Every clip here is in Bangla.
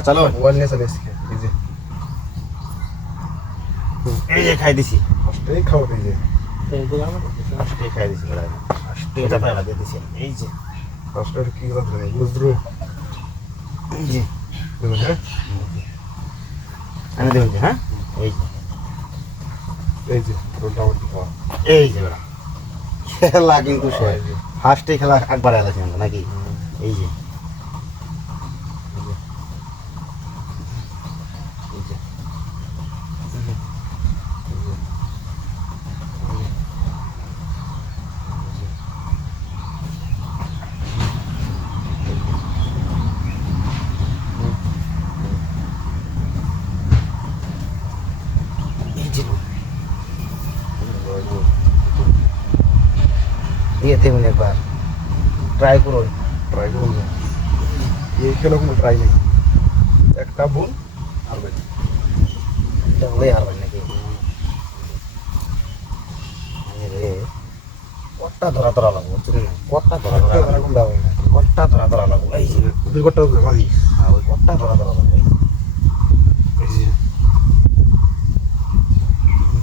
চলো মোবাইল নিয়ে চলে এসেছি এই যে খাই দিছি ফার্স্টেই খাও এই যে ফার্স্টে খাই দিছি ফার্স্টে এটা পাইলা দিয়ে দিছি এই যে ফার্স্টে কি করতে হবে বুঝরু এই যে হ্যাঁ আনে দেবেন হ্যাঁ এই যে রোলটা আমার খাওয়া এই যে বেড়া খেলা কিন্তু ফার্স্টে খেলা একবার এলাছি আমরা নাকি এই যে দিয়ে দেবেন একবার ট্রাই করুন ট্রাই করুন এই খেলা কোনো ট্রাই নেই একটা ভুল আর ভাই তাহলে আর ভাই নাকি রে কটটা ধরা ধরা লাগবো চুনি না কটটা ধরা ধরা এরকম দাও না কটটা ধরা ধরা লাগবো এই যে দুই কটা মারি ওই কটটা ধরা ধরা লাগবো এই যে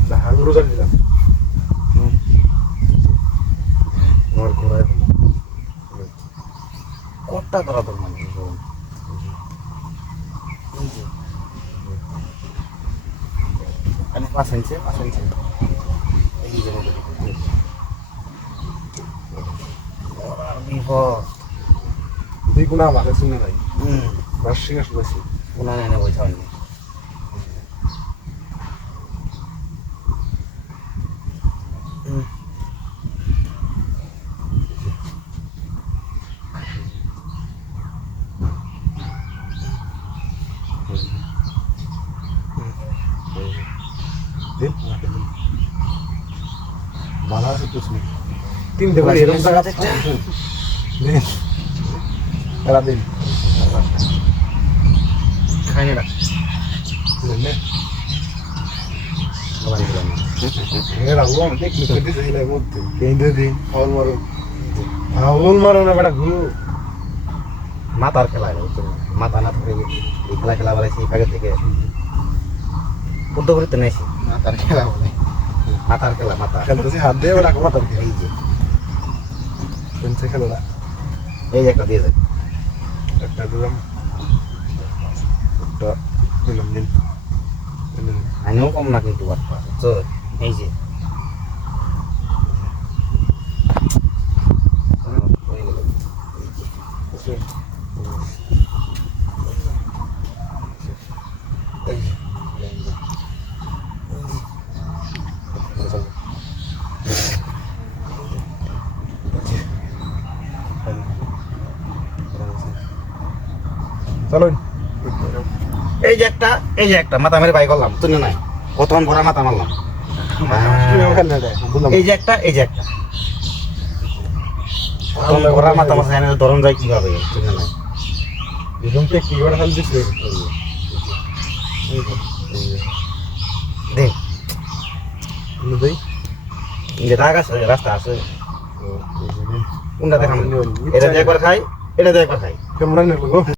না হাগুরো জানি না আমার ঘোড়ায় কটটা ধরা ধরা মানে এই যে এখানে 5 ইঞ্চি এই যে বিপদ দুই কোনা আমাকে শুনে নাই হুম বার্ষিক আসলেছি কোনা নেনে বইছাওনি ভালো আছে কিছু তিনটে করে এরকম জায়গা থেকে এরা দিন খাই না রাখবো আমি দেখি কেটে দিলে মধ্যে কেঁদে দিন ফাউল মারো ফাউল মারো না বেটা ঘু মাথার খেলা মাথা না থাকে এই খেলা বেলাইছি আগে থেকে উদ্যোগ করতে নেছি মাথার খেলা বলে মাথার খেলা মাথা খেলতেছি হাত দিয়ে বেটা মাথার খেলা এই যে খেলছে খেলা এই যে একটা দিয়ে যায় একটা দিলাম একটা দিলাম দিন আমিও কম না কিন্তু তো এই যে চলুন এই যে একটা মাথা মেরে বাই করলাম তুই নাই প্রথম ভরা মাথা মারলাম এই যে একটা প্রথম ভরা মাথা মাথা এনে ধরন যায় কিভাবে তুই নাই এরকম কি করে হাল দিছে দে দেই যে রাগ আছে রাস্তা আছে কোনটা দেখাম এটা দিয়ে একবার খাই এটা দিয়ে একবার খাই কেমন লাগলো